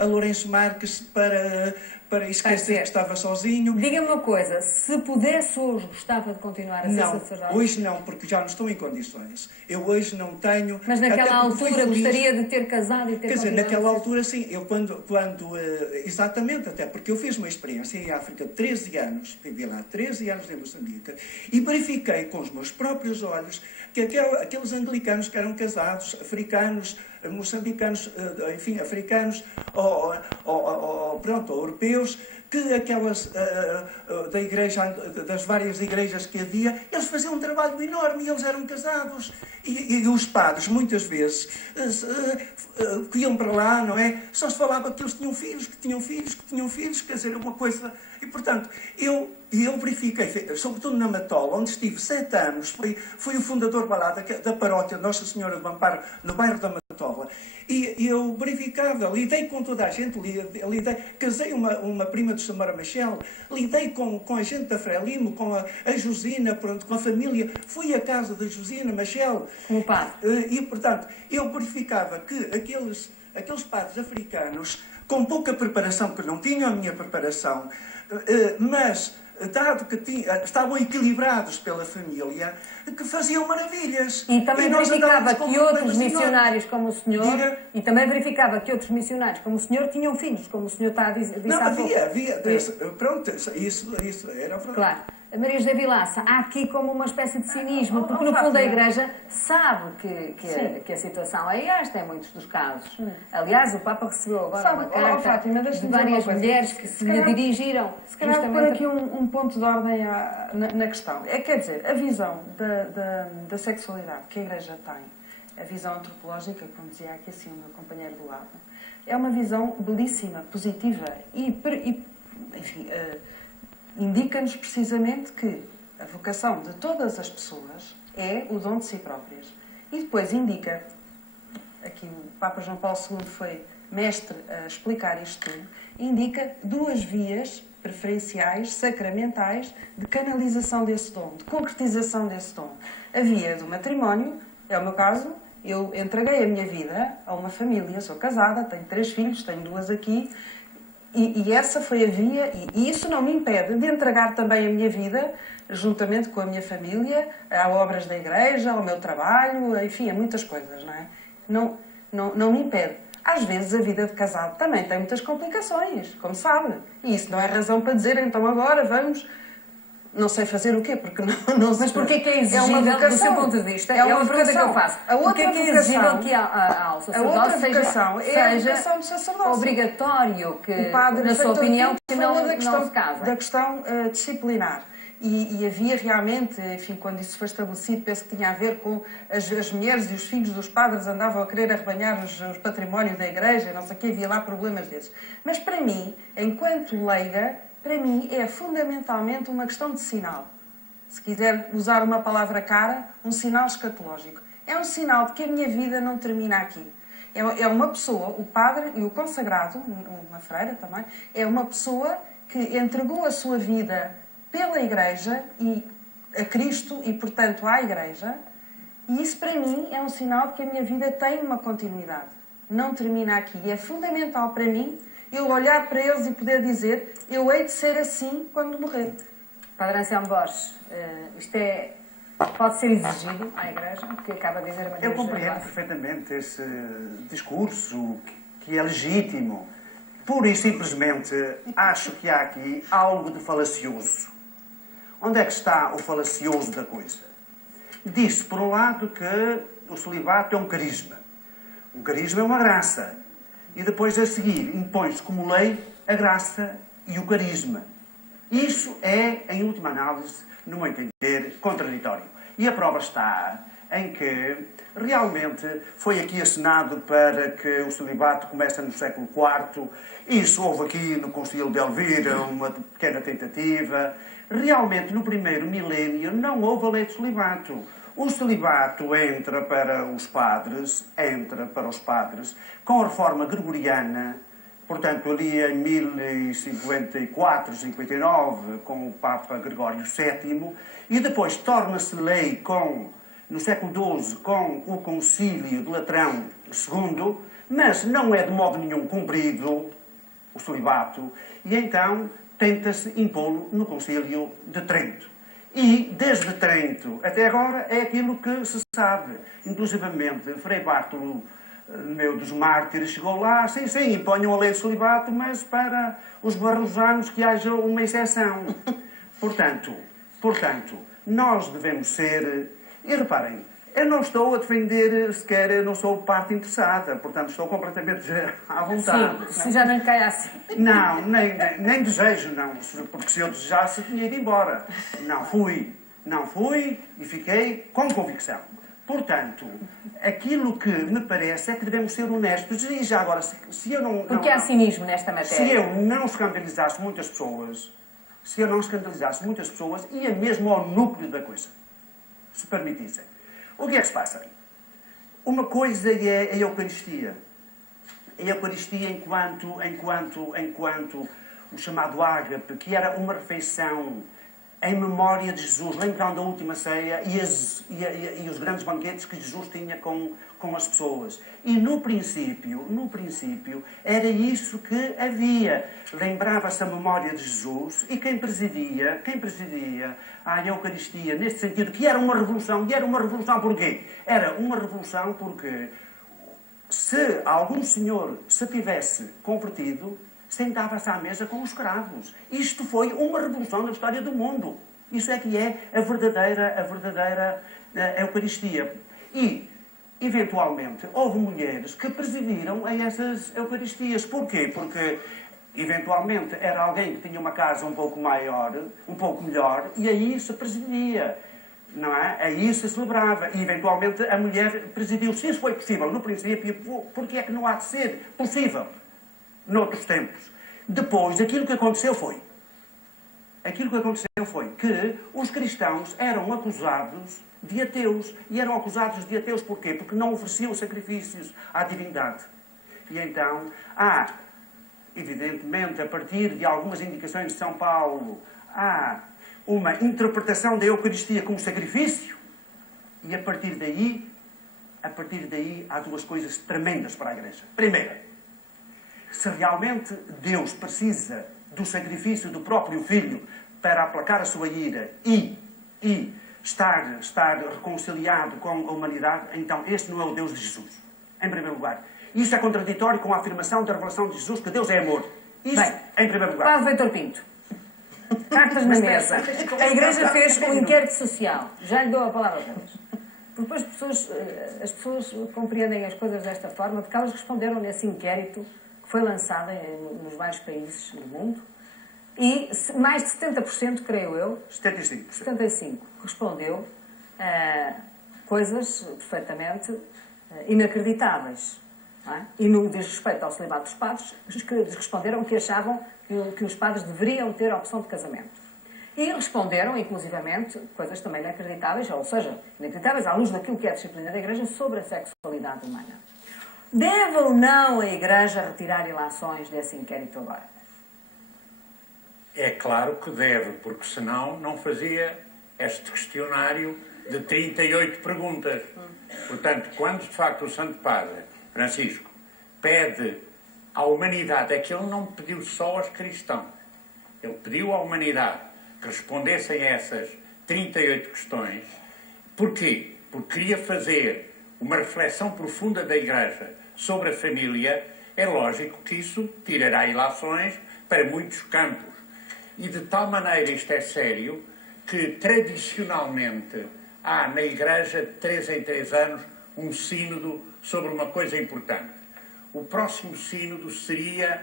a Lourenço Marques para esquecer que estava sozinho. Diga-me uma coisa, se pudesse hoje, gostava de continuar a ser sacerdote? Não, hoje não, porque já não estou em condições. Eu hoje não tenho... Mas naquela altura gostaria de ter casado e ter... Quer dizer, naquela altura sim, eu exatamente, até porque eu fiz uma experiência em África de 13 anos, vivi lá 13 anos em Moçambique, e verifiquei com os meus próprios olhos que aqueles anglicanos que eram casados, africanos, moçambicanos, enfim, africanos, pronto, europeus, que aquelas da igreja, das várias igrejas que havia, eles faziam um trabalho enorme e eles eram casados. E os padres, muitas vezes, que iam para lá, não é? Só se falava que eles tinham filhos, quer dizer, uma coisa... E, portanto, eu verifiquei, sobretudo na Matola, onde estive 7 anos, fui o fundador da paróquia Nossa Senhora do Amparo, no bairro da Matola, e eu verificava, lidei com toda a gente, casei uma prima de Samara Machel, lidei com a gente da Frelimo, com a Josina, pronto, com a família, fui à casa da Josina Machel. Como padre. E, portanto, eu verificava que aqueles padres africanos, com pouca preparação, que não tinham a minha preparação, mas, dado que estavam equilibrados pela família, que faziam maravilhas. E também verificava que outros missionários como o senhor... E também verificava que outros missionários como o senhor tinham filhos, como o senhor está a dizer. Não, havia. Pronto, isso era verdade. Claro. Maria José Vilaça, há aqui como uma espécie de cinismo, porque no fundo a Igreja sabe que a situação é esta em muitos dos casos. Aliás, o Papa recebeu agora uma carta de várias mulheres que se lhe dirigiram. Se calhar por aqui um ponto de ordem na questão. Quer dizer, a visão da sexualidade que a Igreja tem, a visão antropológica, como dizia aqui assim o meu companheiro do lado, é uma visão belíssima, positiva e enfim, indica-nos precisamente que a vocação de todas as pessoas é o dom de si próprias. E depois indica, aqui o Papa João Paulo II foi mestre a explicar isto tudo, indica 2 vias preferenciais, sacramentais, de canalização desse dom, de concretização desse dom. A via do matrimónio, é o meu caso, eu entreguei a minha vida a uma família, sou casada, tenho 3 filhos, tenho 2 aqui, e essa foi a via, e isso não me impede de entregar também a minha vida, juntamente com a minha família, a obras da Igreja, ao meu trabalho, enfim, a muitas coisas, não é? Não me impede. Às vezes a vida de casado também tem muitas complicações, como sabe. E isso não é razão para dizer, então agora vamos... Não sei fazer o quê, porque não sei. Mas porquê que é exigível, do seu ponto de vista? É uma pergunta que eu faço. Porquê que é exigível que ao sacerdote seja obrigatório que, na sua opinião, que não se casa? Da questão disciplinar. E havia realmente, enfim, quando isso foi estabelecido, penso que tinha a ver com as mulheres e os filhos dos padres andavam a querer arrebanhar os patrimónios da Igreja, não sei o quê, havia lá problemas desses. Mas para mim, enquanto leiga, para mim é fundamentalmente uma questão de sinal. Se quiser usar uma palavra cara, um sinal escatológico. É um sinal de que a minha vida não termina aqui. É uma pessoa, o padre e o consagrado, uma freira também, é uma pessoa que entregou a sua vida pela Igreja e a Cristo e, portanto, à Igreja. E isso, para mim, é um sinal de que a minha vida tem uma continuidade. Não termina aqui. E é fundamental para mim eu olhar para eles e poder dizer eu hei de ser assim quando morrer. Padre Anselmo Borges, isto pode ser exigido à Igreja, que acaba de dizer a Maria Eu compreendo perfeitamente esse discurso, que é legítimo. Pura e simplesmente acho que há aqui algo de falacioso. Onde é que está o falacioso da coisa? Diz-se, por um lado, que o celibato é um carisma. Um carisma é uma graça. E depois, a seguir, impõe-se como lei a graça e o carisma. Isso é, em última análise, no meu entender, contraditório. E a prova está em que, realmente, foi aqui assinado para que o celibato comece no século IV. Isso houve aqui no Concílio de Elvira uma pequena tentativa. Realmente, no primeiro milénio, não houve a lei de celibato. O celibato entra para os padres, com a reforma gregoriana, portanto, ali em 1054, 59, com o Papa Gregório VII, e depois torna-se lei no século XII, com o Concílio de Latrão II, Mas não é de modo nenhum cumprido o celibato, e então tenta-se impô-lo no Concílio de Trento. E, desde Trento até agora, é aquilo que se sabe. Inclusivamente, Frei Bartolo dos Mártires chegou lá, sim, imponham a lei do celibato, mas para os barrosanos que haja uma exceção. Portanto, nós devemos ser... E reparem, eu não estou a defender sequer, eu não sou parte interessada, portanto estou completamente à vontade. Sim, se já não cai assim. Não, nem desejo, não, porque se eu desejasse tinha ido embora. Não fui e fiquei com convicção. Portanto, aquilo que me parece é que devemos ser honestos. E já agora, se eu não... Porque há cinismo nesta matéria. Se eu não escandalizasse muitas pessoas, ia mesmo ao núcleo da coisa, se permitissem. O que é que se passa? Uma coisa é a Eucaristia. A Eucaristia enquanto o chamado ágape, que era uma refeição em memória de Jesus, lembrando a última ceia e os grandes banquetes que Jesus tinha com as pessoas. E no princípio, era isso que havia. Lembrava-se a memória de Jesus e quem presidia a Eucaristia, neste sentido, que era uma revolução. E era uma revolução porquê? Era uma revolução porque se algum senhor se tivesse convertido, sentava-se à mesa com os escravos. Isto foi uma revolução na história do mundo. Isso é que é a verdadeira Eucaristia. E, eventualmente, houve mulheres que presidiram a essas Eucaristias. Porquê? Porque, eventualmente, era alguém que tinha uma casa um pouco maior, um pouco melhor, e aí se presidia. Não é? Aí se celebrava. E, eventualmente, a mulher presidiu. Se isso foi possível no princípio, por que é que não há de ser possível noutros tempos? Depois, aquilo que aconteceu foi que os cristãos eram acusados de ateus. E eram acusados de ateus porquê? Porque não ofereciam sacrifícios à divindade. E então, evidentemente, a partir de algumas indicações de São Paulo, há uma interpretação da Eucaristia como sacrifício, e a partir daí há duas coisas tremendas para a Igreja. Primeira, se realmente Deus precisa do sacrifício do próprio Filho para aplacar a sua ira e estar reconciliado com a humanidade, então este não é o Deus de Jesus, em primeiro lugar. Isso é contraditório com a afirmação da revelação de Jesus que Deus é amor. Isso, bem, em primeiro lugar. Padre Vítor Pinto, cartas na mesa. A Igreja fez um inquérito social. Já lhe dou a palavra a todos. Depois as pessoas compreendem as coisas desta forma, porque elas responderam nesse inquérito que foi lançado nos vários países do mundo, e mais de 70%, creio eu, 75% respondeu coisas perfeitamente inacreditáveis. Não é? E no que diz respeito ao celibato dos padres, responderam que achavam que os padres deveriam ter a opção de casamento. E responderam, inclusivamente, coisas também inacreditáveis, ou seja, inacreditáveis à luz daquilo que é a disciplina da Igreja sobre a sexualidade humana. Deve ou não a Igreja retirar ilações desse inquérito agora? É claro que deve, porque senão não fazia este questionário de 38 perguntas. Portanto, quando de facto o Santo Padre Francisco pede à humanidade, é que ele não pediu só aos cristãos, ele pediu à humanidade que respondessem a essas 38 questões. Porquê? Porque queria fazer uma reflexão profunda da Igreja sobre a família. É lógico que isso tirará ilações para muitos campos. E de tal maneira isto é sério que tradicionalmente há na Igreja, de 3 em 3 anos, um sínodo sobre uma coisa importante. O próximo sínodo seria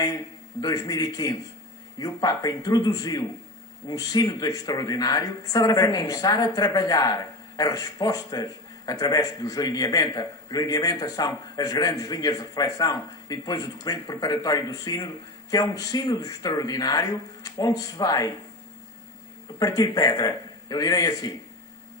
em 2015. E o Papa introduziu um sínodo extraordinário para começar a trabalhar as respostas através dos lineamentos. Os lineamentos são as grandes linhas de reflexão e depois o documento preparatório do sínodo, que é um sínodo extraordinário onde se vai partir pedra. Eu direi assim,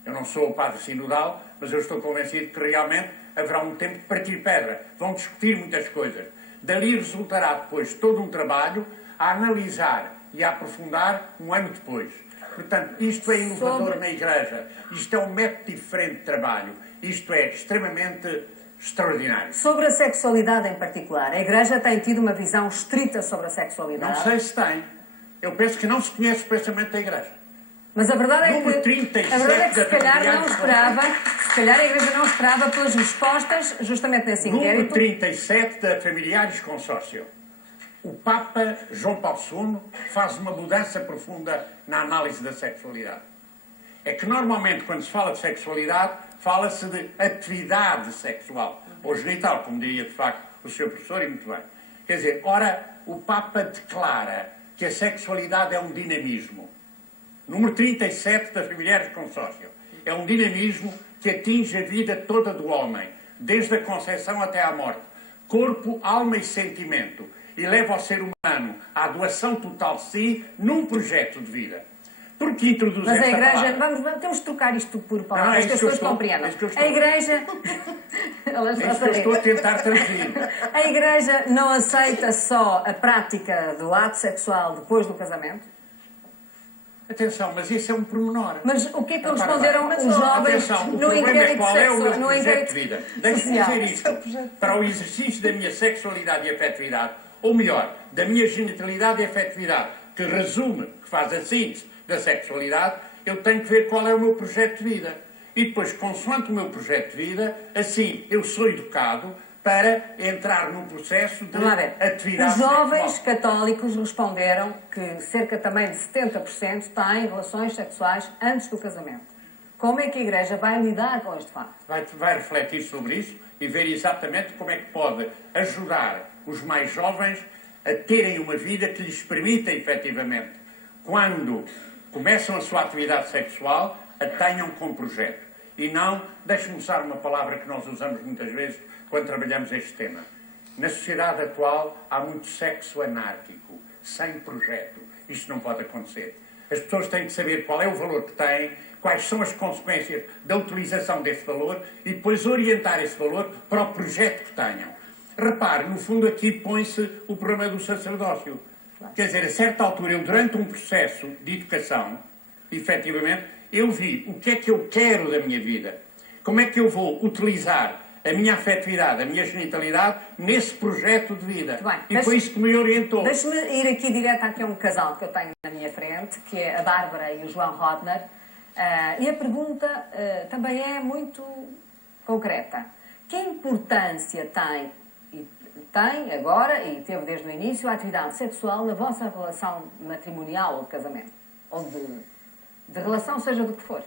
eu não sou o padre sinodal, mas eu estou convencido que realmente haverá um tempo de partir pedra. Vão discutir muitas coisas. Dali resultará depois todo um trabalho a analisar e a aprofundar um ano depois. Portanto, isto é inovador na Igreja. Isto é um método diferente de trabalho. Isto é extremamente extraordinário. Sobre a sexualidade em particular, a Igreja tem tido uma visão estrita sobre a Não sexualidade. sei se tem. Eu penso que não se conhece o pensamento da Igreja. Mas a verdade é Número que, 37 a verdade é que da se calhar não Familiares esperava, se calhar a Igreja não esperava pelas respostas justamente nesse Número inquérito. 37 da Familiares Consórcio. O Papa João Paulo II faz uma mudança profunda na análise da sexualidade. É que normalmente quando se fala de sexualidade, fala-se de atividade sexual, ou genital, como diria de facto o Sr. Professor, e muito bem. Quer dizer, ora, o Papa declara que a sexualidade é um dinamismo. Número 37 da Familiares Consórcio. É um dinamismo que atinge a vida toda do homem, desde a concepção até à morte. Corpo, alma e sentimento. E leva o ser humano à doação total de si num projeto de vida. Porque introduz Mas a esta Igreja, palavra? temos de trocar isto por Não, palavras é que isso as que eu pessoas estou- compreendam. é isso que eu estou- A Igreja. Ela É está isso que eu a estou a rir. tentar traduzir. A Igreja não aceita só a prática do ato sexual depois do casamento? Atenção, mas isso é um pormenor. Mas o que é que Para, responderam para. os jovens Atenção, o no problema é inquérito qual é o meu sexual? No projeto inquérito de vida. Deixe-me social? dizer isto. Para o exercício da minha sexualidade e afetividade, ou melhor, da minha genitalidade e afetividade, que resume, que faz a síntese da sexualidade, eu tenho que ver qual é o meu projeto de vida. E depois, consoante o meu projeto de vida, assim eu sou educado para entrar num processo de Vamos lá ver. atividade Os jovens sexual. católicos responderam que cerca também de 70% têm relações sexuais antes do casamento. Como é que a Igreja vai lidar com este facto? Vai refletir sobre isso e ver exatamente como é que pode ajudar os mais jovens a terem uma vida que lhes permita, efetivamente, quando começam a sua atividade sexual, a tenham com projeto. E não, deixe-me usar uma palavra que nós usamos muitas vezes quando trabalhamos este tema. Na sociedade atual há muito sexo anárquico, sem projeto. Isto não pode acontecer. As pessoas têm que saber qual é o valor que têm, quais são as consequências da utilização desse valor e depois orientar esse valor para o projeto que tenham. Repare, no fundo aqui põe-se o problema do sacerdócio. Quer dizer, a certa altura, eu durante um processo de educação, efetivamente, eu vi o que é que eu quero da minha vida. Como é que eu vou utilizar a minha afetividade, a minha genitalidade, nesse projeto de vida. Muito bem. E foi isso que me orientou. Deixe-me ir aqui direto aqui a um casal que eu tenho na minha frente, que é a Bárbara e o João Rodner. E a pergunta também é muito concreta. Que importância tem agora, e teve desde o início, a atividade sexual na vossa relação matrimonial ou de casamento? Ou de relação, seja do que for?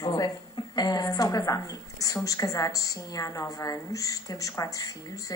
Não sei se são casados. Somos casados, sim, há 9 anos. Temos 4 filhos.